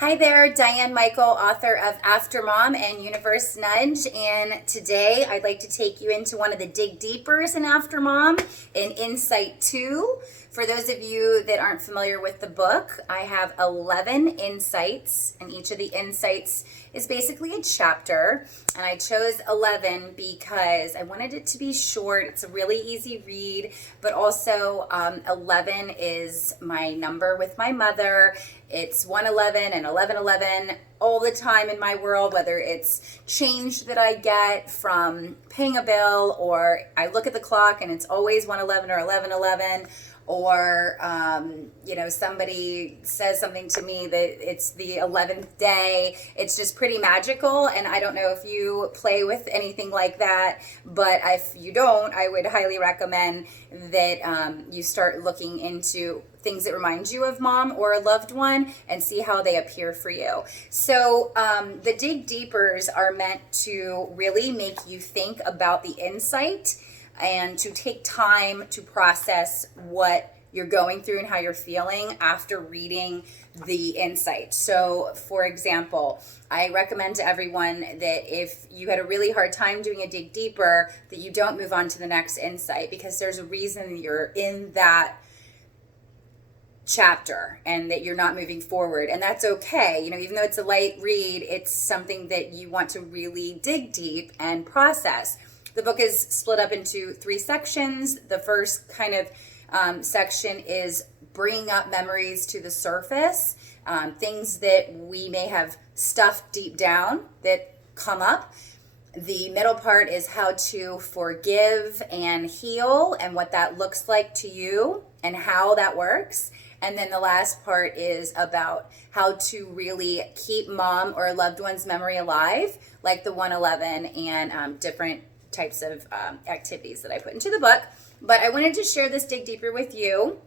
Hi there, Diane Michael, author of After Mom and Universe Nudge. And today I'd like to take you into one of the dig deepers in After Mom, in Insight 2. For those of you that aren't familiar with the book, I have 11 insights, and each of the insights is basically a chapter. And I chose 11 because I wanted it to be short. It's a really easy read, but also 11 is my number with my mother. It's 111 and 1111 all the time in my world, whether it's change that I get from paying a bill, or I look at the clock and it's always 111 or 1111, or somebody says something to me that it's the 11th day. It's just pretty magical, and I don't know if you play with anything like that, but if you don't, I would highly recommend that you start looking into things that remind you of mom or a loved one and see how they appear for you. So the dig deepers are meant to really make you think about the insight and to take time to process what you're going through and how you're feeling after reading the insight. So, for example, I recommend to everyone that if you had a really hard time doing a dig deeper, that you don't move on to the next insight, because there's a reason you're in that chapter and that you're not moving forward, and that's okay. Even though it's a light read, it's something that you want to really dig deep and process. The book is split up into 3 sections. The first kind of section is bringing up memories to the surface, things that we may have stuffed deep down that come up. The middle part is how to forgive and heal, and what that looks like to you and how that works. And then the last part is about how to really keep mom or a loved one's memory alive, like the 111 and different types of activities that I put into the book. But I wanted to share this dig deeper with you.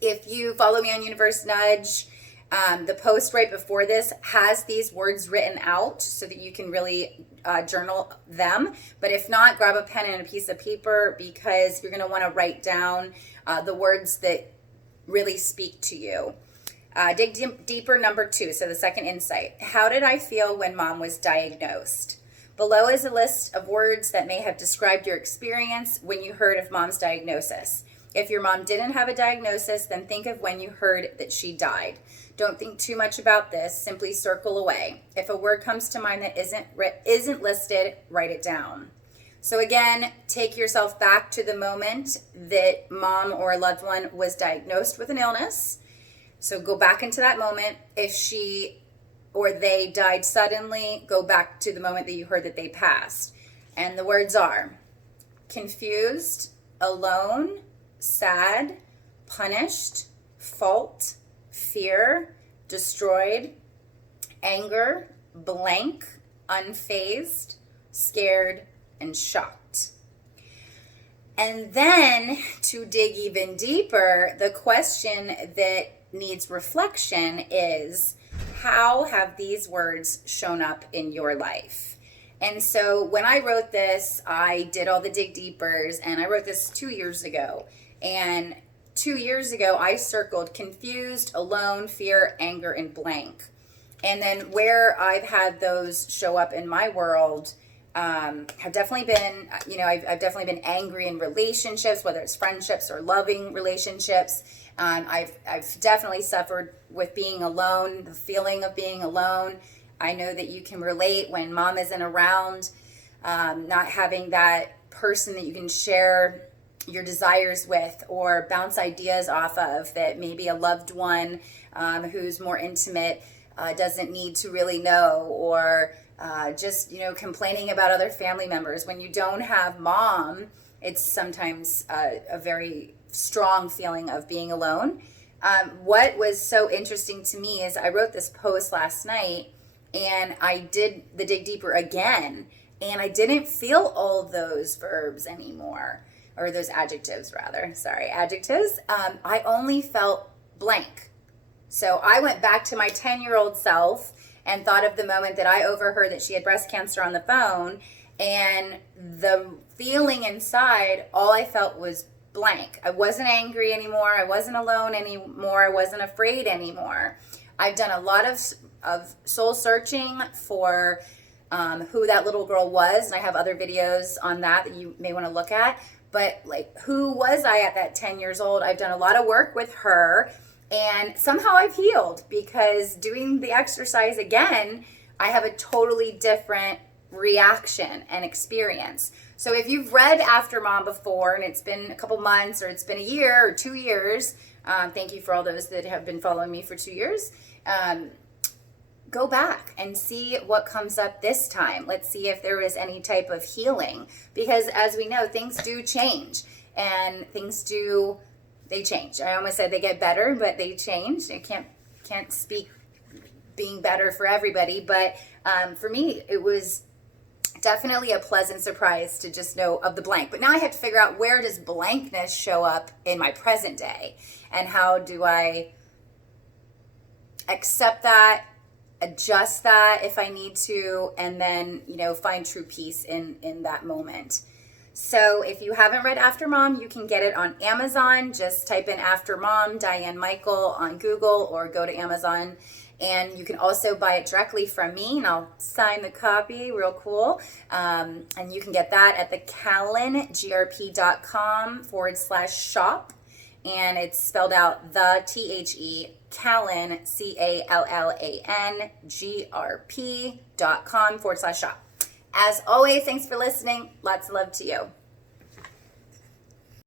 If you follow me on Universe Nudge, the post right before this has these words written out so that you can really journal them. But if not, grab a pen and a piece of paper, because you're going to want to write down the words that really speak to you. Dig deeper number 2, so the second insight. How did I feel when mom was diagnosed? Below is a list of words that may have described your experience when you heard of mom's diagnosis. If your mom didn't have a diagnosis, then think of when you heard that she died. Don't think too much about this, simply circle away. If a word comes to mind that isn't listed, write it down. So again, take yourself back to the moment that mom or a loved one was diagnosed with an illness. So go back into that moment. If she or they died suddenly, go back to the moment that you heard that they passed. And the words are confused, alone, sad, punished, fault, fear, destroyed, anger, blank, unfazed, scared, and shocked. And then to dig even deeper, the question that needs reflection is, how have these words shown up in your life? And so when I wrote this, I did all the dig deepers, and I wrote this 2 years ago. And 2 years ago, I circled confused, alone, fear, anger, and blank. And then where I've had those show up in my world have definitely been, I've definitely been angry in relationships, whether it's friendships or loving relationships. I've definitely suffered with being alone, the feeling of being alone. I know that you can relate when mom isn't around, not having that person that you can share your desires with or bounce ideas off of, that maybe a loved one who's more intimate doesn't need to really know, or just complaining about other family members. When you don't have mom, it's sometimes a very strong feeling of being alone. What was so interesting to me is I wrote this post last night, and I did the dig deeper again, and I didn't feel all those verbs anymore, or those adjectives rather. Sorry, adjectives. I only felt blank. So I went back to my 10-year-old self and thought of the moment that I overheard that she had breast cancer on the phone, and the feeling inside, all I felt was blank. I wasn't angry anymore. I wasn't alone anymore. I wasn't afraid anymore. I've done a lot of of soul searching for who that little girl was. And I have other videos on that you may want to look at. But like, who was I at that 10 years old? I've done a lot of work with her, and somehow I've healed, because doing the exercise again, I have a totally different reaction and experience. So if you've read After Mom before and it's been a couple months, or it's been a year or 2 years, thank you for all those that have been following me for 2 years. Go back and see what comes up this time. Let's see if there was any type of healing, because as we know, things do change, and they change. I almost said they get better, but they change. I can't speak being better for everybody, but for me, it was definitely a pleasant surprise to just know of the blank. But now I have to figure out, where does blankness show up in my present day, and how do I accept that, adjust that if I need to, and then, find true peace in that moment. So if you haven't read After Mom, you can get it on Amazon. Just type in After Mom, Diane Michael on Google, or go to Amazon. And you can also buy it directly from me, and I'll sign the copy, real cool. And you can get that at the CallenGRP.com/shop. And it's spelled out Callen, CallanGRP.com/shop. As always, thanks for listening. Lots of love to you.